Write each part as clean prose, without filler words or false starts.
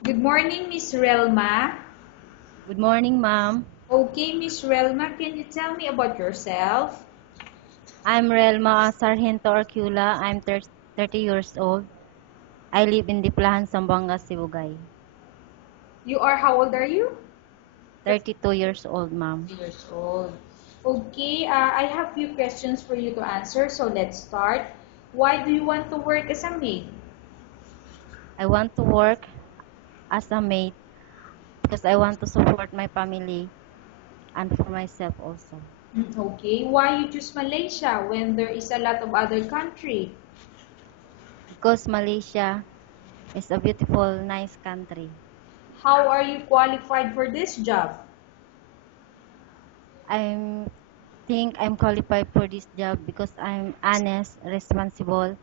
Good morning, Miss Relma. Good morning, ma'am. Okay, Miss Relma, can you tell me about yourself? I'm Relma Sargento Arcula. I'm 30 years old. I live in Diplahan, Zamboanga, Sibugay. You are, how old are you? 32 years old, ma'am. Years old. Okay, I have few questions for you to answer, so let's start. Why do you want to work as a maid? I want to work as a maid because I want to support my family and for myself also. Okay, why you choose Malaysia when there is a lot of other country? Because Malaysia is a beautiful, nice country. How are you qualified for this job? I think I'm qualified for this job because I'm honest, responsible,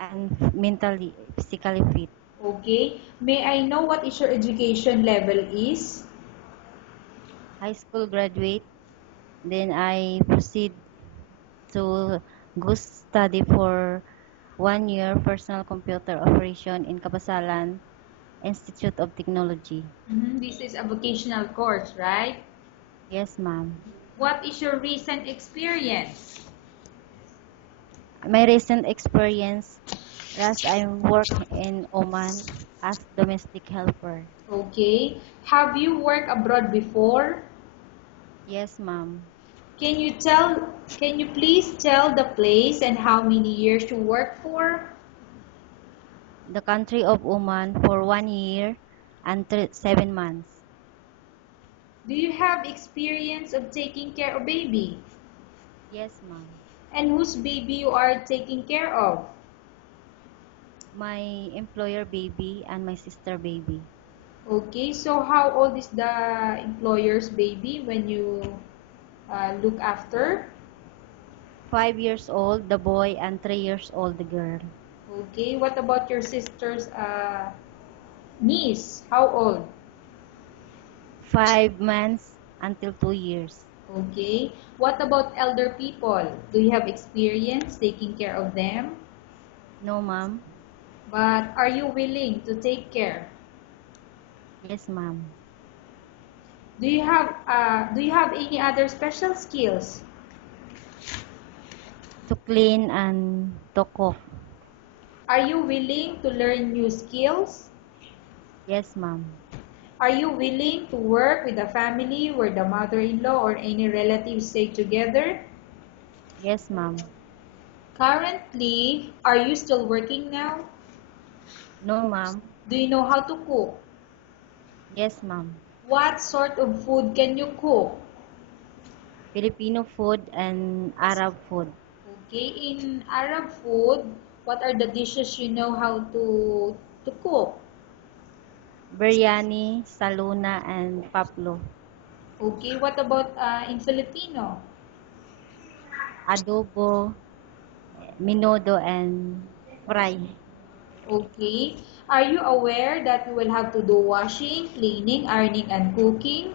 and mentally, physically fit. Okay, may I know what is your education level is? High school graduate. Then I proceed to go study for 1 year personal computer operation in Kabasalan Institute of Technology. This is a vocational course, right? Yes, ma'am. What is your recent experience? My recent experience as I work in Oman as domestic helper. Okay. Have you worked abroad before? Yes, ma'am. Can you please tell the place and how many years you worked for? The country of Oman for 1 year and 7 months. Do you have experience of taking care of baby? Yes, ma'am. And whose baby you are taking care of? My employer baby and my sister baby. Okay, so how old is the employer's baby when you look after? 5 years old, the boy, and 3 years old, the girl. Okay, what about your sister's niece? How old? 5 months until 2 years. Okay. What about elder people? Do you have experience taking care of them? No, ma'am. But are you willing to take care? Yes, ma'am. Do you have any other special skills? To clean and to cook. Are you willing to learn new skills? Yes, ma'am. Are you willing to work with a family where the mother-in-law or any relatives stay together? Yes, ma'am. Currently, are you still working now? No, ma'am. Do you know how to cook? Yes, ma'am. What sort of food can you cook? Filipino food and Arab food. Okay, in Arab food, what are the dishes you know how to cook? Biryani, saluna, and paplo. Okay, what about in Filipino? Adobo, minodo, and fry. Okay, are you aware that you will have to do washing, cleaning, ironing, and cooking?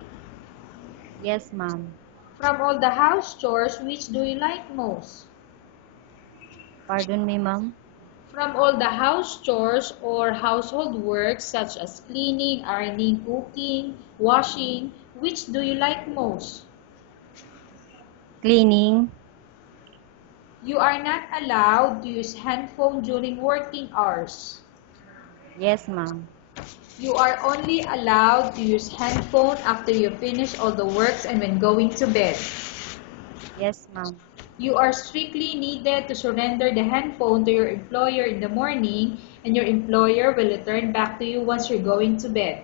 Yes, ma'am. From all the house chores, which do you like most? Pardon me, ma'am. From all the house chores or household work such as cleaning, ironing, cooking, washing, which do you like most? Cleaning. You are not allowed to use handphone during working hours. Yes, ma'am. You are only allowed to use handphone after you finish all the works and when going to bed. Yes, ma'am. You are strictly needed to surrender the handphone to your employer in the morning and your employer will return back to you once you're going to bed.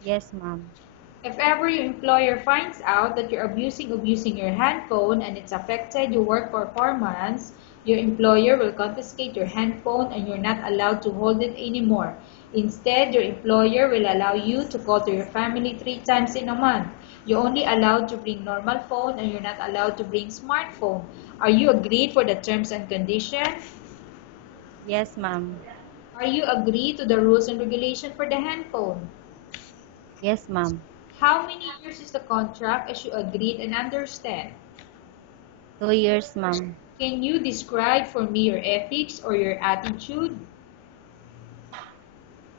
Yes, ma'am. If ever your employer finds out that you're abusing of using your handphone and it's affected your work performance, your employer will confiscate your handphone and you're not allowed to hold it anymore. Instead, your employer will allow you to call to your family 3 times in a month. You're only allowed to bring normal phone and you're not allowed to bring smartphone. Are you agreed for the terms and conditions? Yes, ma'am. Are you agreed to the rules and regulation for the handphone? Yes, ma'am. How many years is the contract as you agreed and understand? 2 years, ma'am. Can you describe for me your ethics or your attitude?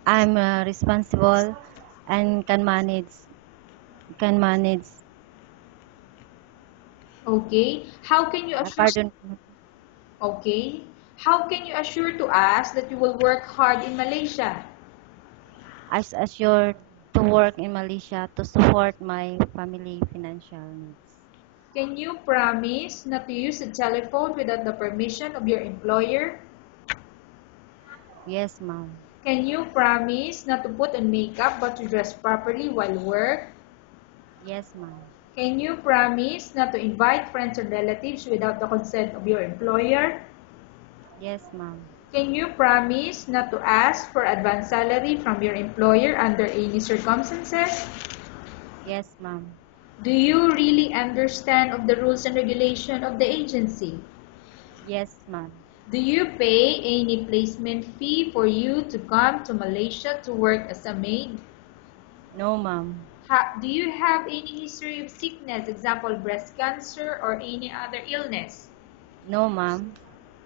I'm responsible and can manage. Okay. How can you assure Pardon. Okay. How can you assure to us that you will work hard in Malaysia? I assure to work in Malaysia to support my family financial needs. Can you promise not to use a telephone without the permission of your employer? Yes, ma'am. Can you promise not to put on makeup but to dress properly while work? Yes, ma'am. Can you promise not to invite friends or relatives without the consent of your employer? Yes, ma'am. Can you promise not to ask for advance salary from your employer under any circumstances? Yes, ma'am. Do you really understand of the rules and regulation of the agency? Yes, ma'am. Do you pay any placement fee for you to come to Malaysia to work as a maid? No, ma'am. Do you have any history of sickness, example breast cancer or any other illness? No, ma'am.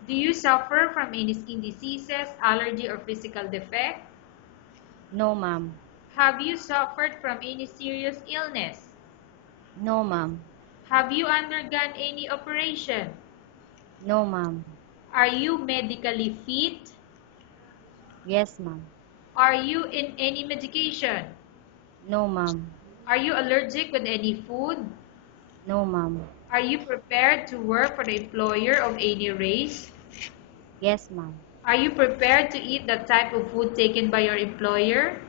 Do you suffer from any skin diseases, allergy or physical defect? No, ma'am. Have you suffered from any serious illness? No, ma'am. Have you undergone any operation? No, ma'am. Are you medically fit? Yes, ma'am. Are you in any medication? No, ma'am. Are you allergic with any food? No, ma'am. Are you prepared to work for the employer of any race? Yes, ma'am. Are you prepared to eat the type of food taken by your employer?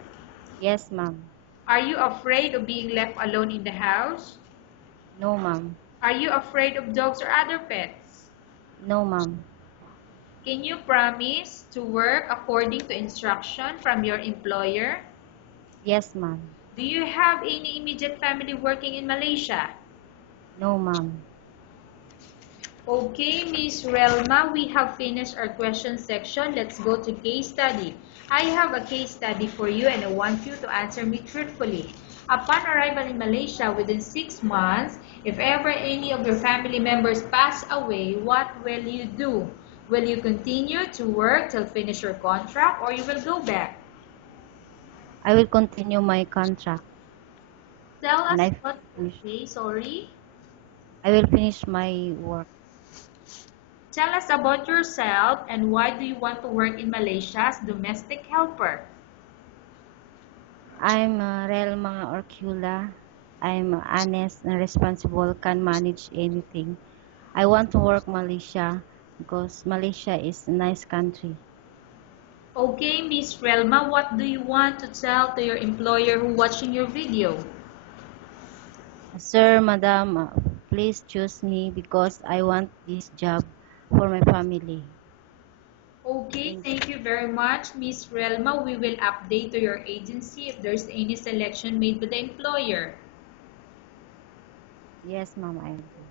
Yes, ma'am. Are you afraid of being left alone in the house? No, ma'am. Are you afraid of dogs or other pets? No, ma'am. Can you promise to work according to instruction from your employer? Yes, ma'am. Do you have any immediate family working in Malaysia? No, ma'am. Okay, Miss Relma, we have finished our question section. Let's go to case study. I have a case study for you and I want you to answer me truthfully. Upon arrival in Malaysia within 6 months, if ever any of your family members pass away, what will you do? Will you continue to work till finish your contract or you will go back? I will continue my contract Tell and us I what, finish. okay, sorry. I will finish my work. Tell us about yourself and why do you want to work in Malaysia as domestic helper? I'm Relma Orcula. I'm honest and responsible, can manage anything. I want to work Malaysia because Malaysia is a nice country. Okay, Miss Relma, what do you want to tell to your employer who watching your video? Sir, madam, please choose me because I want this job for my family. Okay, Thank you. thank you very much, Miss Relma. We will update to your agency if there's any selection made by the employer. Yes, ma'am, I will.